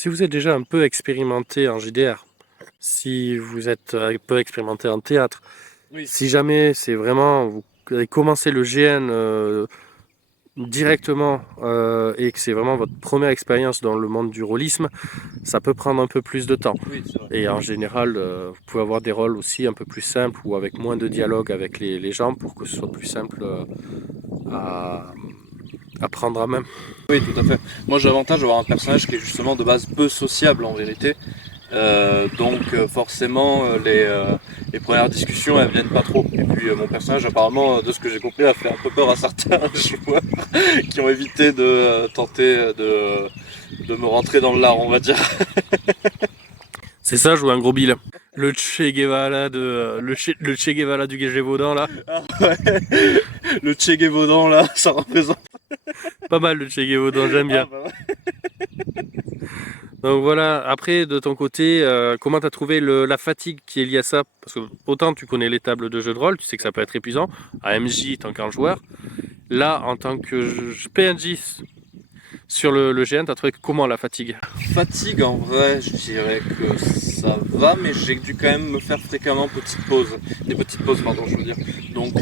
Si vous êtes déjà un peu expérimenté en JDR, si vous êtes un peu expérimenté en théâtre, Oui, si jamais c'est vraiment, vous avez commencé le GN directement et que c'est vraiment votre première expérience dans le monde du rôlisme, ça peut prendre un peu plus de temps. oui, c'est vrai. Et en général, vous pouvez avoir des rôles aussi un peu plus simples ou avec moins de dialogue avec les gens pour que ce soit plus simple à, à prendre à main. Oui, tout à fait. Moi, j'ai l'avantage d'avoir un personnage qui est justement de base peu sociable en vérité. Forcément, les premières discussions, elles viennent pas trop. Et puis, mon personnage, apparemment, de ce que j'ai compris, a fait un peu peur à certains joueurs qui ont évité de tenter de me rentrer dans le lard, on va dire. C'est ça, jouer un gros bill. Le Che Guevara le Che Guevara du Gévaudan là. Ah ouais, le Che Guevaudan, là, ça représente. Pas mal le Che Guevaudan, j'aime Ah bien. bah ouais. Donc voilà, après de ton côté, comment t'as trouvé la fatigue qui est liée à ça? Parce que autant tu connais les tables de jeu de rôle, tu sais que ça peut être épuisant, à MJ tant qu'un joueur. Là, en tant que PNJ sur le GN, t'as trouvé comment la fatigue? Fatigue, en vrai, je dirais que ça va, mais j'ai dû quand même me faire fréquemment des petites pauses, pardon, je veux dire. Donc,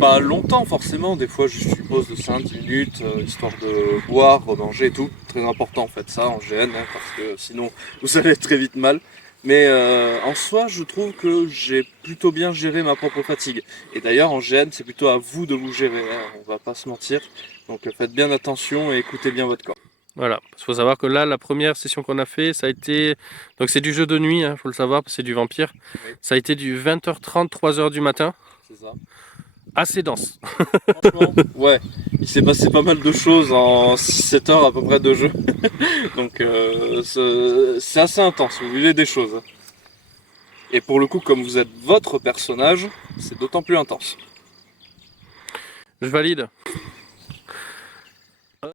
pas longtemps forcément, des fois juste une pause de 5-10 minutes, histoire de boire, remanger et tout. Très important en fait ça en GN, hein, parce que sinon vous allez très vite mal. Mais en soi, je trouve que j'ai plutôt bien géré ma propre fatigue. Et d'ailleurs, en GN, c'est plutôt à vous de vous gérer, hein, on va pas se mentir. Donc faites bien attention et écoutez bien votre corps. Voilà, il faut savoir que là, la première session qu'on a fait, ça a été. Donc c'est du jeu de nuit, il faut le savoir, parce que c'est du vampire. Oui, Ça a été du 20h30, 3h du matin. c'est ça. Assez dense. Franchement, ouais, il s'est passé pas mal de choses en 6-7 heures à peu près de jeu. Donc c'est assez intense, vous vivez des choses. Et pour le coup, comme vous êtes votre personnage, c'est d'autant plus intense. Je valide.